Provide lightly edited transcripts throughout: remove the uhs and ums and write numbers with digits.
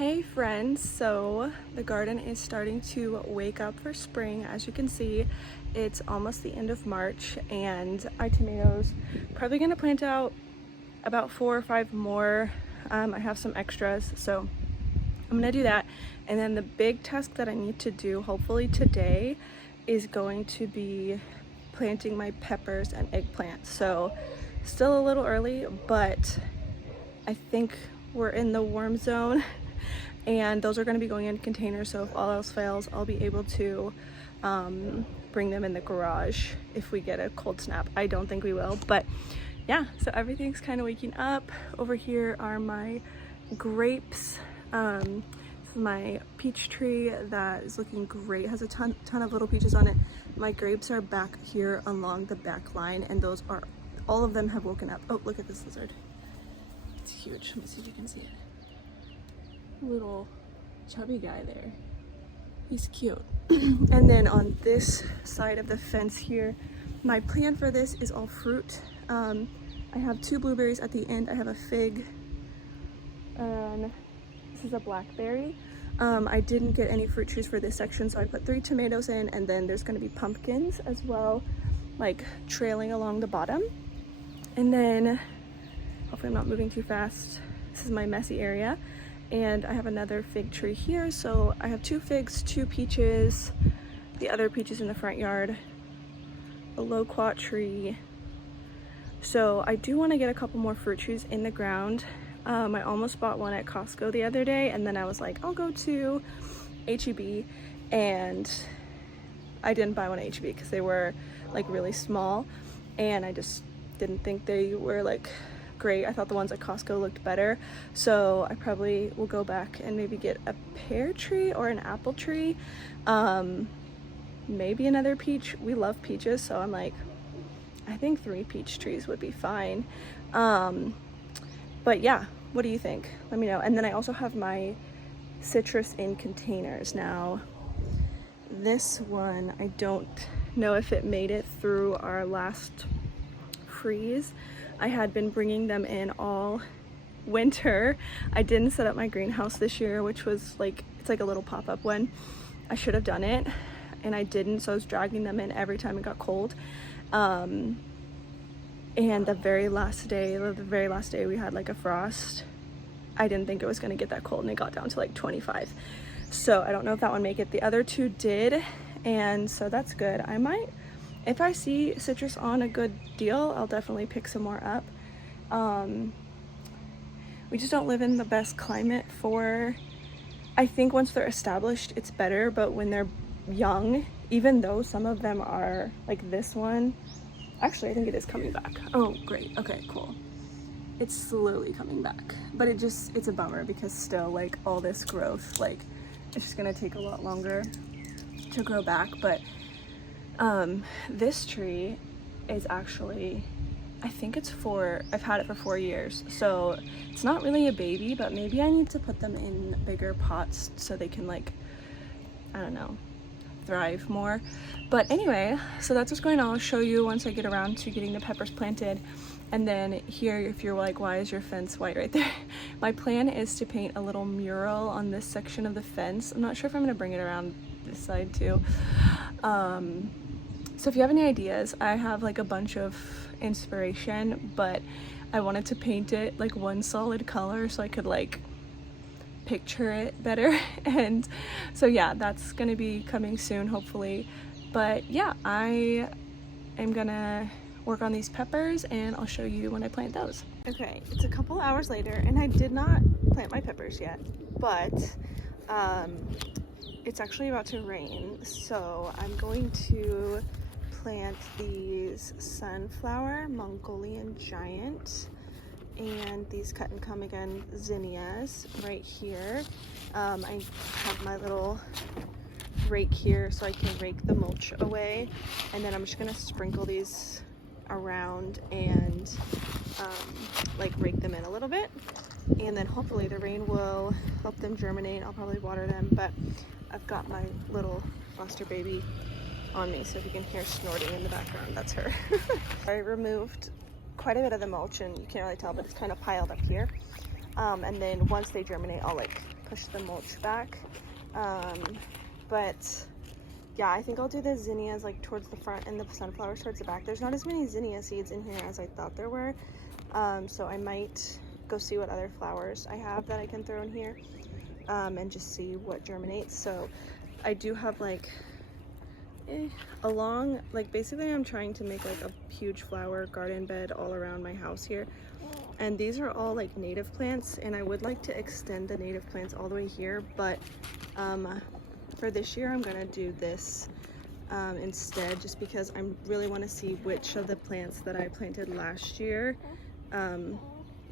Hey friends, so the garden is starting to wake up for spring. As you can see, it's almost the end of March and our tomatoes probably gonna plant out about 4 or 5 more. I have some extras, so I'm gonna do that. And then the big task that I need to do, hopefully today, is going to be planting my peppers and eggplants. So still a little early, but I think we're in the warm zone. And those are going to be going in containers, so if all else fails, I'll be able to bring them in the garage if we get a cold snap. I don't think we will, but yeah, so everything's kind of waking up. Over here are my grapes. This is my peach tree that is looking great. It has a ton of little peaches on it. My grapes are back here along the back line, and those are, all of them have woken up. Oh, look at this lizard. It's huge. Let me see if you can see it. Little chubby guy there. He's cute. And then on this side of the fence here, my plan for this is all fruit. I have 2 blueberries at the end. I have a fig, and this is a blackberry. I didn't get any fruit trees for this section, so I put 3 tomatoes in, and then there's going to be pumpkins as well, like trailing along the bottom. And then hopefully I'm not moving too fast. This is my messy area. And I have another fig tree here, so I have 2 figs, 2 peaches, the other peaches in the front yard, a loquat tree. So I do want to get a couple more fruit trees in the ground. I almost bought one at Costco the other day, and then I was like, I'll go to H-E-B, and I didn't buy one at H-E-B because they were like really small, and I just didn't think they were like great. I thought the ones at Costco looked better, so I probably will go back and maybe get a pear tree or an apple tree, maybe another peach. We love peaches, so I'm like, I think 3 peach trees would be fine. But yeah, what do you think? Let me know. And then I also have my citrus in containers. Now this one, I don't know if it made it through our last freeze. I had been bringing them in all winter. I didn't set up my greenhouse this year, which was like, it's like a little pop-up one. I should have done it, and I didn't, so I was dragging them in every time it got cold. And the very last day we had like a frost. I didn't think it was gonna get that cold, and it got down to like 25. So I don't know if that one made it. The other 2 did, and so that's good. I might, if I see citrus on a good deal, I'll definitely pick some more up. We just don't live in the best climate for, I think once they're established, it's better, but when they're young, even though some of them are like this one, actually I think it is coming back. Oh, great. Okay, cool. It's slowly coming back, but it's a bummer because still like all this growth, like it's just gonna take a lot longer to grow back. But this tree is actually, I think I've had it for 4 years, so it's not really a baby, but maybe I need to put them in bigger pots so they can, like, I don't know, thrive more. But anyway, so that's what's going on. I'll show you once I get around to getting the peppers planted. And then here, if you're like, why is your fence white right there? My plan is to paint a little mural on this section of the fence. I'm not sure if I'm gonna bring it around this side too. So if you have any ideas, I have like a bunch of inspiration, but I wanted to paint it like one solid color so I could like picture it better. And so yeah, that's gonna be coming soon, hopefully. But yeah, I am gonna work on these peppers, and I'll show you when I plant those. Okay, it's a couple hours later, and I did not plant my peppers yet, but it's actually about to rain, so I'm going to plant these sunflower Mongolian giant and these cut and come again zinnias right here. I have my little rake here so I can rake the mulch away, and then I'm just gonna sprinkle these around and like rake them in a little bit, and then hopefully the rain will help them germinate. I'll probably water them, but I've got my little foster baby on me, so if you can hear snorting in the background, that's her. I removed quite a bit of the mulch, and you can't really tell, but it's kind of piled up here. And then once they germinate, I'll like push the mulch back. But yeah, I think I'll do the zinnias like towards the front and the sunflowers towards the back. There's not as many zinnia seeds in here as I thought there were. So I might go see what other flowers I have that I can throw in here, and just see what germinates. So I do have like along, like basically I'm trying to make like a huge flower garden bed all around my house here. And these are all like native plants, and I would like to extend the native plants all the way here, but for this year I'm gonna do this instead, just because I really want to see which of the plants that I planted last year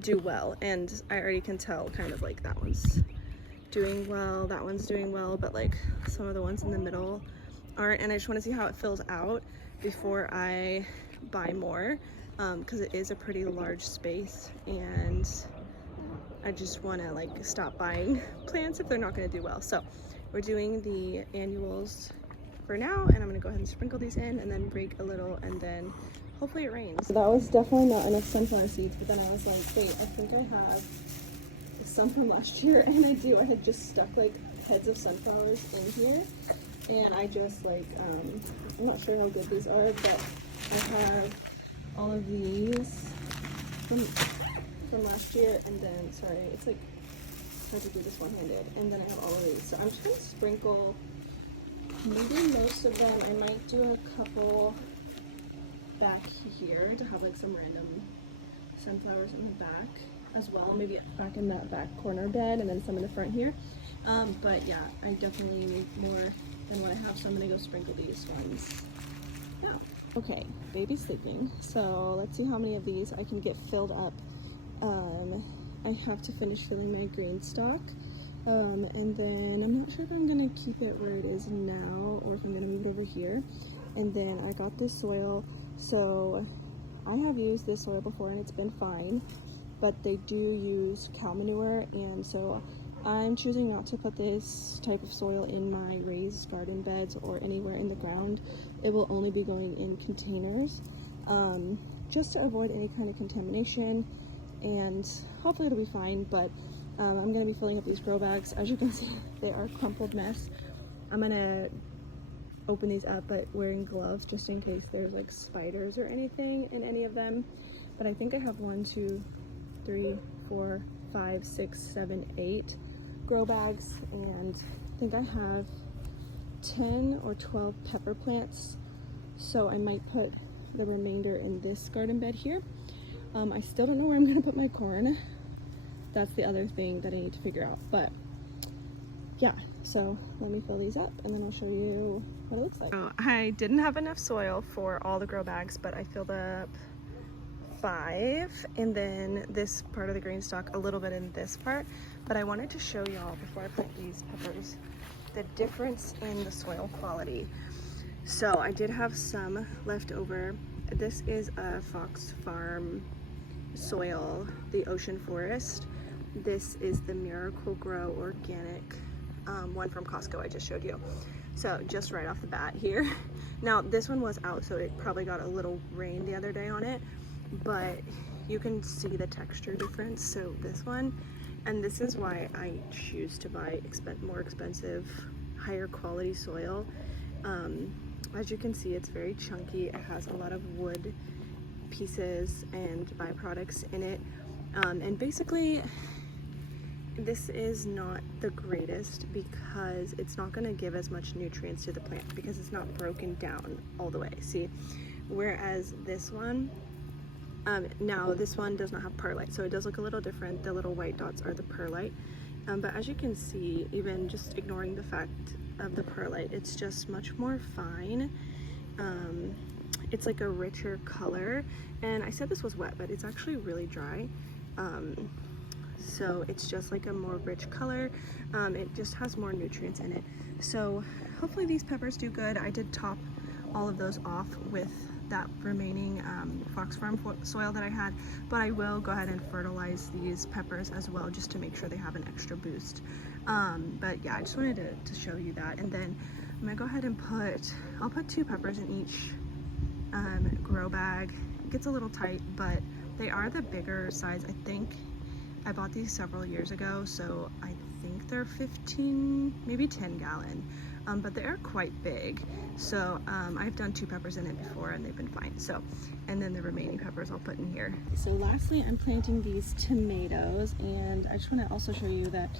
do well. And I already can tell kind of like that one's doing well, that one's doing well, but like some of the ones in the middle aren't, and I just want to see how it fills out before I buy more, because it is a pretty large space, and I just want to like stop buying plants if they're not going to do well. So we're doing the annuals for now, and I'm going to go ahead and sprinkle these in and then break a little, and then hopefully it rains. That was definitely not enough sunflower seeds, but then I was like, wait, I think I have some from last year, and I do. I had just stuck like heads of sunflowers in here, and I just like I'm not sure how good these are, but I have all of these from last year, and then sorry, it's like hard to do this one-handed, and then I have all of these. So I'm just gonna sprinkle maybe most of them. I might do a couple back here to have like some random sunflowers in the back as well, maybe back in that back corner bed, and then some in the front here. But yeah, I definitely need more than what I have, so I'm gonna go sprinkle these ones. Yeah. Okay, baby's sleeping, so let's see how many of these I can get filled up. I have to finish filling my green stock, and then I'm not sure if I'm gonna keep it where it is now or if I'm gonna move it over here. And then I got this soil, so I have used this soil before and it's been fine, but they do use cow manure, and so I'm choosing not to put this type of soil in my raised garden beds or anywhere in the ground. It will only be going in containers, just to avoid any kind of contamination, and hopefully it'll be fine. But I'm going to be filling up these grow bags. As you can see, they are a crumpled mess. I'm going to open these up, but wearing gloves just in case there's like spiders or anything in any of them. But I think I have 1, 2, 3, 4, 5, 6, 7, 8 grow bags, and I think I have 10 or 12 pepper plants, so I might put the remainder in this garden bed here. I still don't know where I'm gonna put my corn. That's the other thing that I need to figure out, but yeah, so let me fill these up and then I'll show you what it looks like. Oh, I didn't have enough soil for all the grow bags, but I filled up 5, and then this part of the green stock, a little bit in this part. But I wanted to show y'all before I plant these peppers the difference in the soil quality. So I did have some left over. This is a Fox Farm soil, the Ocean Forest. This is the Miracle Grow organic one from Costco I just showed you. So just right off the bat here. Now this one was out, so it probably got a little rain the other day on it, but you can see the texture difference. So this one, and this is why I choose to buy more expensive, higher quality soil. As you can see, it's very chunky. It has a lot of wood pieces and byproducts in it. And basically, this is not the greatest because it's not going to give as much nutrients to the plant because it's not broken down all the way. See, whereas this one, now this one does not have perlite, so it does look a little different. The little white dots are the perlite, but as you can see, even just ignoring the fact of the perlite, it's just much more fine. It's like a richer color, and I said this was wet, but it's actually really dry. So it's just like a more rich color. It just has more nutrients in it. So hopefully these peppers do good. I did top all of those off with that remaining Fox Farm soil that I had, but I will go ahead and fertilize these peppers as well just to make sure they have an extra boost. But yeah, I just wanted to show you that. And then I'm gonna go ahead and I'll put 2 peppers in each grow bag. It gets a little tight, but they are the bigger size. I think I bought these several years ago, so I think they're 15, maybe 10 gallon, but they are quite big. So I've done 2 peppers in it before and they've been fine. So, and then the remaining peppers I'll put in here. So lastly, I'm planting these tomatoes, and I just want to also show you that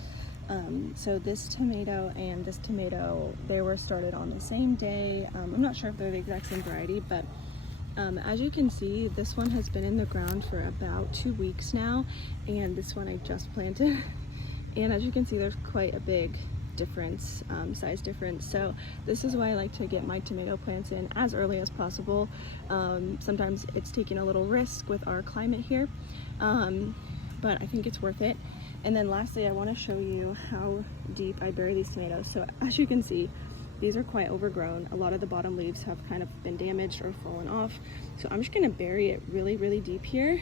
so this tomato and this tomato, they were started on the same day. I'm not sure if they're the exact same variety, but as you can see, this one has been in the ground for about 2 weeks now, and this one I just planted. And as you can see, there's quite a big difference, size difference. So this is why I like to get my tomato plants in as early as possible. Sometimes it's taking a little risk with our climate here, but I think it's worth it. And then lastly, I want to show you how deep I bury these tomatoes. So as you can see, these are quite overgrown. A lot of the bottom leaves have kind of been damaged or fallen off. So I'm just gonna bury it really, really deep here.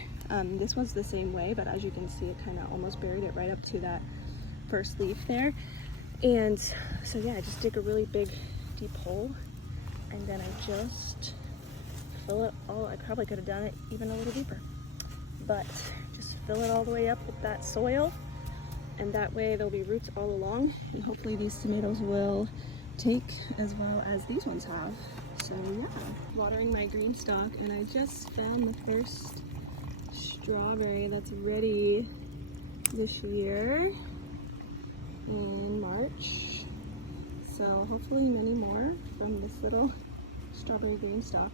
This one's the same way, but as you can see, it kind of almost buried it right up to that first leaf there. And so yeah, I just dig a really big, deep hole, and then I just fill it all. I probably could have done it even a little deeper, but just fill it all the way up with that soil, and that way there'll be roots all along, and hopefully these tomatoes will take as well as these ones have. So yeah, watering my green stalk, and I just found the first strawberry that's ready this year in March. So hopefully many more from this little strawberry green stalk.